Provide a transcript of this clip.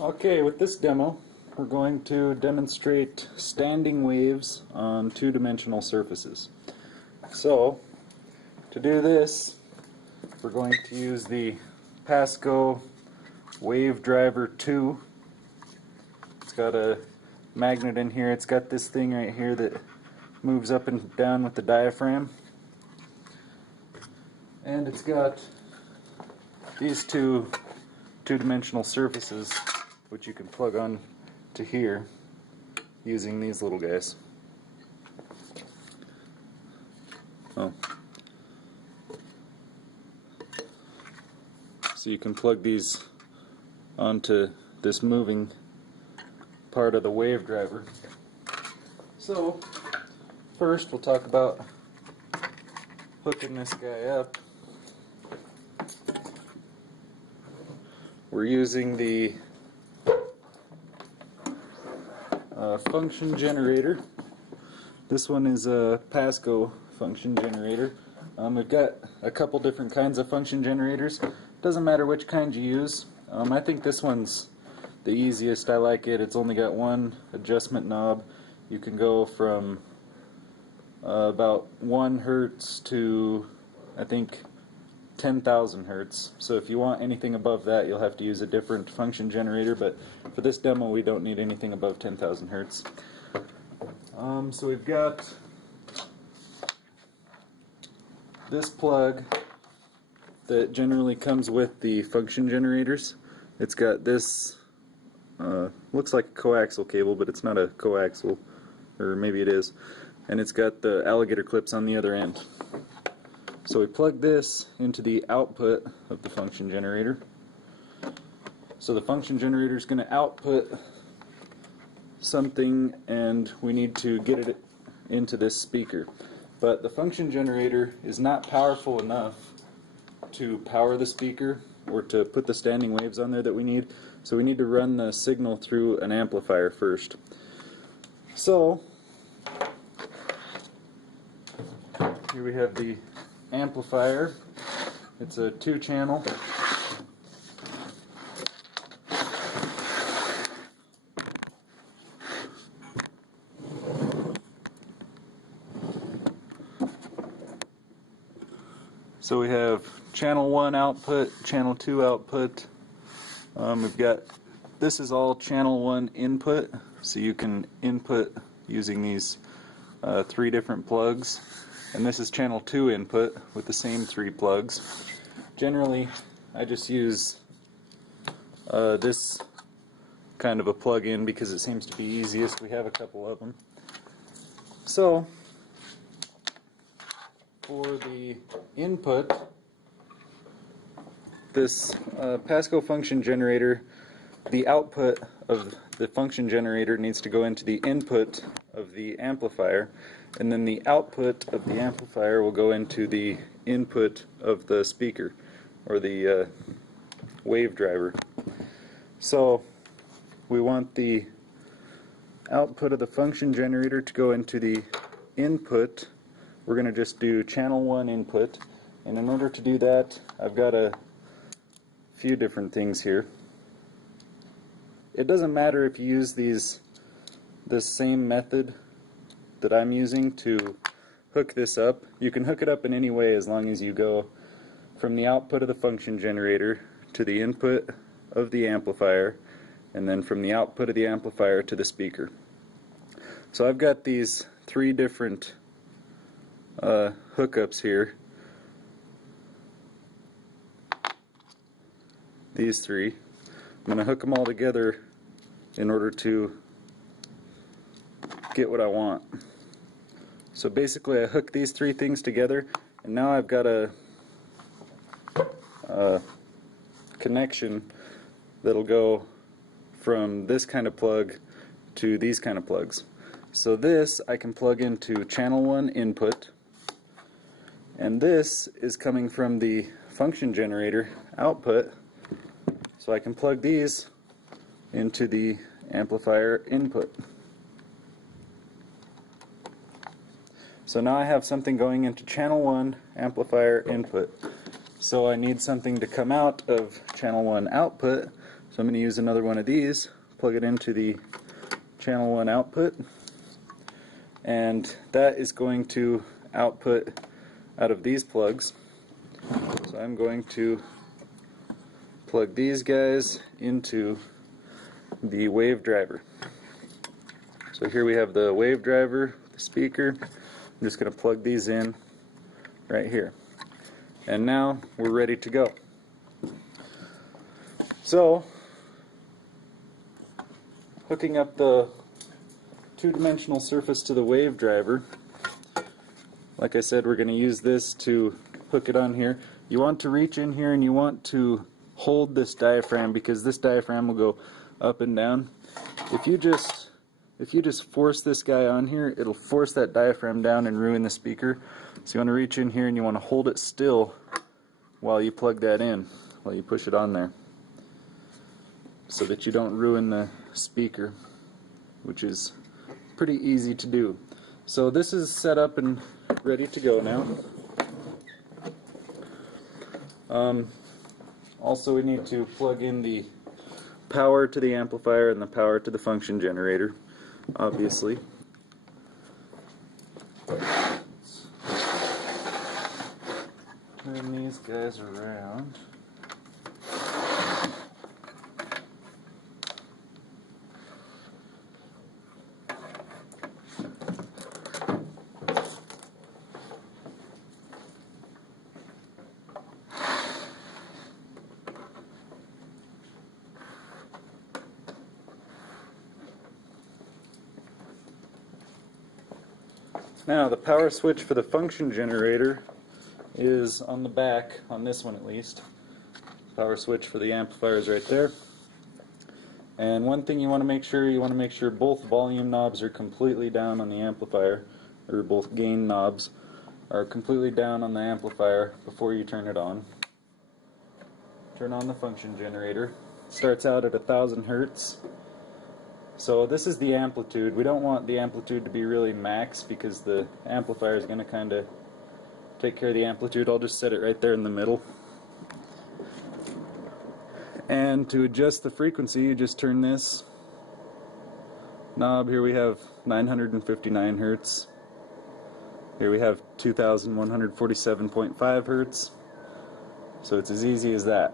Okay, with this demo, we're going to demonstrate standing waves on two-dimensional surfaces. So, to do this, we're going to use the Pasco Wave Driver 2. It's got a magnet in here. It's got this thing right here that moves up and down with the diaphragm. And it's got these two-dimensional surfaces which you can plug on to here using these little guys. Oh. So you can plug these onto this moving part of the wave driver. So first we'll talk about hooking this guy up. We're using the function generator. This one is a Pasco function generator. We've got a couple different kinds of function generators. Doesn't matter which kind you use. I think this one's the easiest. I like it. It's only got one adjustment knob. You can go from about 1 hertz to I think 10,000 hertz. So if you want anything above that, you'll have to use a different function generator, but for this demo we don't need anything above 10,000 hertz. So we've got this plug that generally comes with the function generators. It's got this looks like a coaxial cable, but it's not a coaxial, or maybe it is, and it's got the alligator clips on the other end. So we plug this into the output of the function generator. So the function generator is going to output something, and we need to get it into this speaker. But the function generator is not powerful enough to power the speaker or to put the standing waves on there that we need. So we need to run the signal through an amplifier first. So here we have the amplifier. It's a 2-channel. So we have channel 1 output, channel 2 output. We've got, this is all channel 1 input, so you can input using these 3 different plugs. And this is channel 2 input with the same 3 plugs. Generally, I just use this kind of a plug-in because it seems to be easiest. We have a couple of them. So, for the input, this Pasco function generator, the output of the function generator needs to go into the input of the amplifier, and then the output of the amplifier will go into the input of the speaker, or the wave driver. So we want the output of the function generator to go into the input. We're going to just do channel 1 input, and in order to do that, I've got a few different things here. It doesn't matter if you use this same method that I'm using to hook this up. You can hook it up in any way as long as you go from the output of the function generator to the input of the amplifier, and then from the output of the amplifier to the speaker. So I've got these 3 different hookups here. These 3. I'm going to hook them all together in order to get what I want. So basically I hook these 3 things together, and now I've got a connection that'll go from this kind of plug to these kind of plugs. So this I can plug into channel 1 input, and this is coming from the function generator output, so I can plug these into the amplifier input. So now I have something going into channel 1 amplifier input. So I need something to come out of channel 1 output, So I'm going to use another one of these, plug it into the channel 1 output, and that is going to output out of these plugs. So I'm going to plug these guys into the wave driver. So here we have the wave driver, the speaker. I'm just going to plug these in right here. And now we're ready to go. So, hooking up the two-dimensional surface to the wave driver, like I said, we're going to use this to hook it on here. You want to reach in here and you want to hold this diaphragm, because this diaphragm will go up and down. If you just force this guy on here, it'll force that diaphragm down and ruin the speaker. So you want to reach in here and you want to hold it still while you plug that in, while you push it on there, so that you don't ruin the speaker, which is pretty easy to do. So this is set up and ready to go now. Also, we need to plug in the power to the amplifier and the power to the function generator, obviously. Turn these guys around. Now, the power switch for the function generator is on the back, on this one at least. Power switch for the amplifier is right there. And one thing you want to make sure both volume knobs are completely down on the amplifier, or both gain knobs are completely down on the amplifier before you turn it on. Turn on the function generator. It starts out at 1000 Hertz. So this is the amplitude. We don't want the amplitude to be really max, because the amplifier is going to kind of take care of the amplitude. I'll just set it right there in the middle. And to adjust the frequency, you just turn this knob. Here we have 959 Hertz. Here we have 2147.5 Hertz. So it's as easy as that.